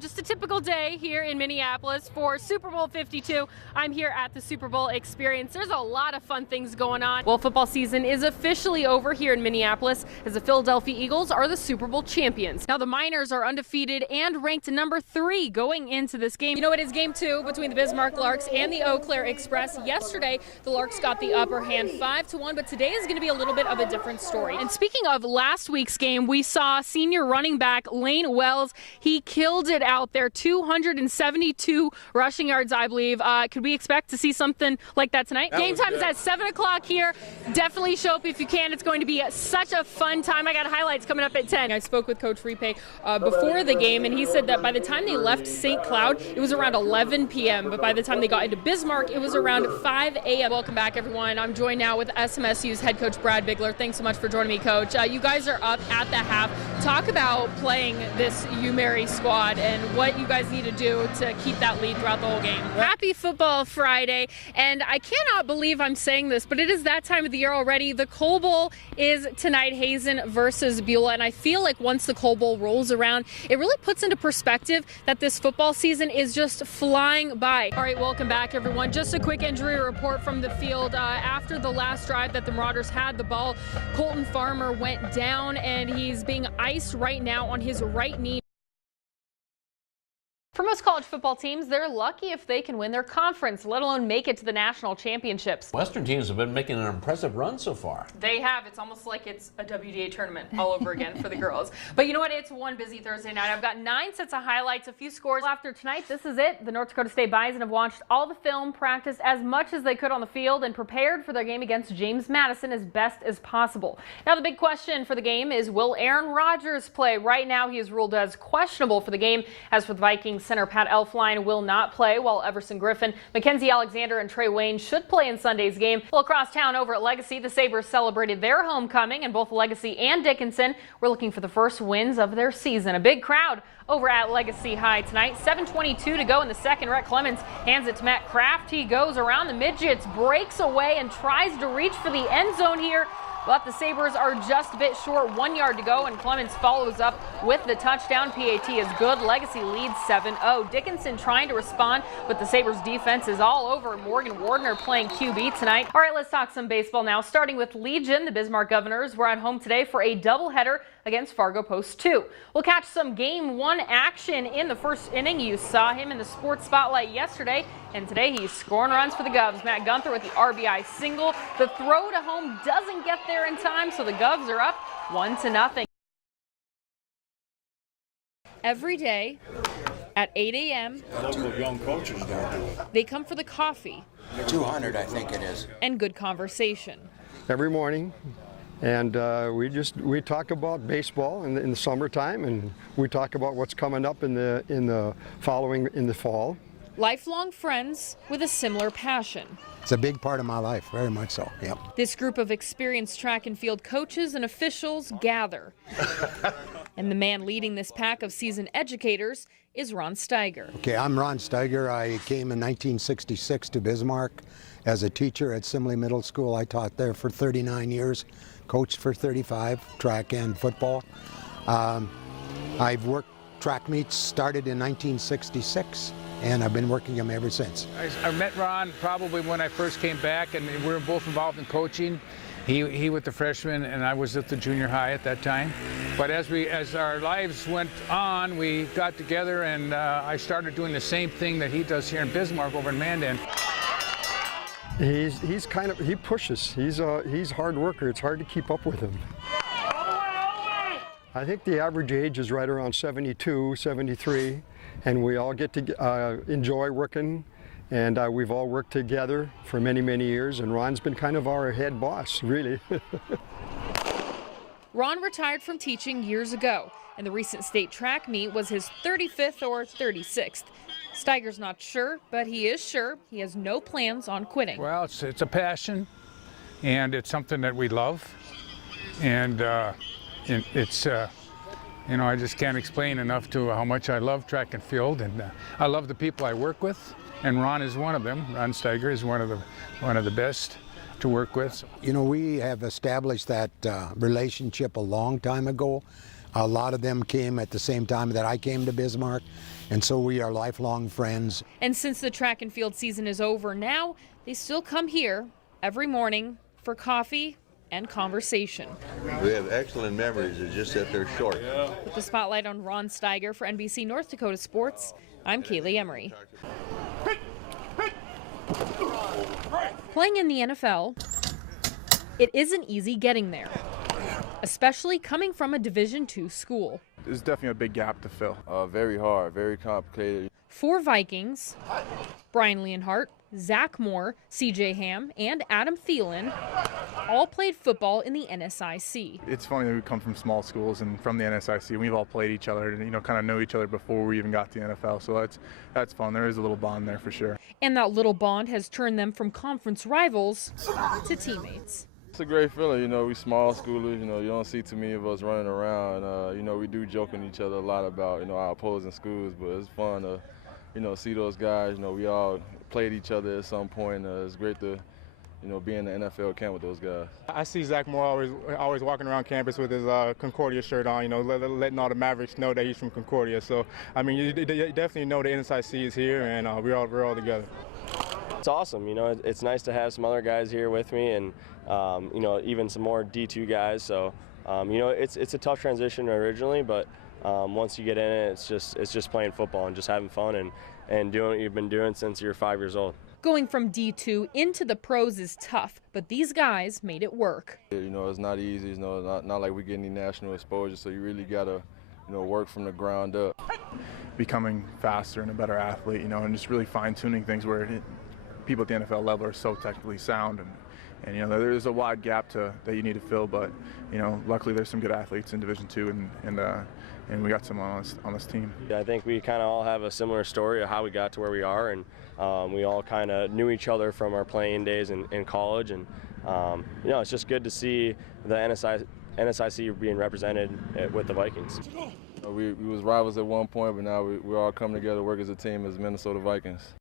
Just a typical day here in Minneapolis for Super Bowl 52. I'm here at the Super Bowl Experience. There's a lot of fun things going on. Well, football season is officially over here in Minneapolis as the Philadelphia Eagles are the Super Bowl champions. Now the Miners are undefeated and ranked number 3 going into this game. You know, it is game 2 between the Bismarck Larks and the Eau Claire Express. Yesterday, the Larks got the upper hand 5-1, but today is going to be a little bit of a different story. And speaking of last week's game, we saw senior running back Lane Wells. He killed it out there, 272 rushing yards, I believe. Could we expect to see something like that tonight? Game time is at 7 o'clock here. Definitely show up if you can. It's going to be such a fun time. I got highlights coming up at 10. I spoke with Coach Ripe before the game, and he said that by the time they left St. Cloud, it was around 11 p.m., but by the time they got into Bismarck, it was around 5 a.m. Welcome back, everyone. I'm joined now with SMSU's head coach, Brad Bigler. Thanks so much for joining me, Coach. You guys are up at the half. Talk about playing this Emery squad and what you guys need to do to keep that lead throughout the whole game. Happy Football Friday, and I cannot believe I'm saying this, but it is that time of the year already. The Coal Bowl is tonight, Hazen versus Beulah, and I feel like once the Coal Bowl rolls around, it really puts into perspective that this football season is just flying by. All right, welcome back, everyone. Just a quick injury report from the field. After the last drive that the Marauders had the ball, Colton Farmer went down, and he's being iced right now on his right knee. For most college football teams, they're lucky if they can win their conference, let alone make it to the national championships. Western teams have been making an impressive run so far. They have. It's almost like it's a WDA tournament all over again for the girls. But you know what? It's one busy Thursday night. I've got 9 sets of highlights, a few scores. After tonight, this is it. The North Dakota State Bison have watched all the film, practiced as much as they could on the field, and prepared for their game against James Madison as best as possible. Now, the big question for the game is, will Aaron Rodgers play? Right now, he is ruled as questionable for the game. As for the Vikings, center Pat Elflein will not play, while Everson Griffin, Mackenzie Alexander, and Trey Wayne should play in Sunday's game. Well, across town over at Legacy, the Sabres celebrated their homecoming, and both Legacy and Dickinson were looking for the first wins of their season. A big crowd over at Legacy High tonight. 7:22 to go in the second. Rhett Clemens hands it to Matt Kraft. He goes around the midgets, breaks away, and tries to reach for the end zone here. But the Sabres are just a bit short, 1 yard to go, and Clemens follows up with the touchdown. PAT is good. Legacy leads 7-0. Dickinson trying to respond, but the Sabres defense is all over. Morgan Wardner playing QB tonight. All right, let's talk some baseball now. Starting with Legion, the Bismarck Governors were at home today for a doubleheader against Fargo Post 2. We'll catch some Game 1 action in the first inning. You saw him in the sports spotlight yesterday, and today he's scoring runs for the Govs. Matt Gunther with the RBI single. The throw to home doesn't get there in time, so the Govs are up 1-0. Every day at 8 a.m., young coaches down here. they come for the coffee. 200, I think it is. And good conversation. Every morning. And we talk about baseball in the summertime, and we talk about what's coming up in the fall. Lifelong friends with a similar passion. It's a big part of my life, very much so, yep. This group of experienced track and field coaches and officials gather. And the man leading this pack of seasoned educators is Ron Steiger. Okay, I'm Ron Steiger. I came in 1966 to Bismarck as a teacher at Simley Middle School. I taught there for 39 years, coached for 35, track and football. I've worked track meets, started in 1966. And I've been working them ever since. I met Ron probably when I first came back, and we were both involved in coaching. He with the freshmen, and I was at the junior high at that time. But as our lives went on, we got together, and I started doing the same thing that he does here in Bismarck over in Mandan. He pushes. He's a hard worker. It's hard to keep up with him. I think the average age is right around 72, 73. And we all get to enjoy working, and we've all worked together for many, many years, and Ron's been kind of our head boss, really. Ron retired from teaching years ago, and the recent state track meet was his 35th or 36th. Steiger's not sure, but he is sure he has no plans on quitting. Well, it's a passion, and it's something that we love, and it's I just can't explain enough to how much I love track and field, and I love the people I work with, and Ron is one of them. Ron Steiger is one of the best to work with. You know, we have established that relationship a long time ago. A lot of them came at the same time that I came to Bismarck, and so we are lifelong friends. And since the track and field season is over now, they still come here every morning for coffee and conversation. We have excellent memories, it's just that they're short. With the spotlight on Ron Steiger for NBC North Dakota Sports, I'm Kaleigh Emery. Playing in the NFL, it isn't easy getting there, especially coming from a Division II school. There's definitely a big gap to fill. Very hard, very complicated. For Vikings, Brian Leonhardt, Zach Moore, CJ Ham, and Adam Thielen all played football in the NSIC. It's funny that we come from small schools and from the NSIC, and we've all played each other and kind of know each other before we even got to the NFL. So that's fun. There is a little bond there for sure. And that little bond has turned them from conference rivals to teammates. It's a great feeling, we small schoolers, you don't see too many of us running around. We do joke with each other a lot about, our opposing schools, but it's fun to, see those guys. We all played each other at some point. It's great to, be in the NFL camp with those guys. I see Zach Moore always walking around campus with his Concordia shirt on, letting all the Mavericks know that he's from Concordia. So, you definitely know the NSIC is here, and we're all together. It's awesome, it's nice to have some other guys here with me, and even some more D2 guys. So, it's a tough transition originally, but once you get in it, it's just playing football and just having fun and doing what you've been doing since you're 5 years old. Going from D2 into the pros is tough, but these guys made it work. It's not easy. It's not like we get any national exposure, so you really gotta, work from the ground up. Becoming faster and a better athlete, and just really fine-tuning things where people at the NFL level are so technically sound, and there's a wide gap that you need to fill, but luckily there's some good athletes in Division II, and we got some on this team. I think we kind of all have a similar story of how we got to where we are, and we all kind of knew each other from our playing days in college, and it's just good to see the NSIC being represented with the Vikings. We was rivals at one point, but now we're all coming together to work as a team as Minnesota Vikings.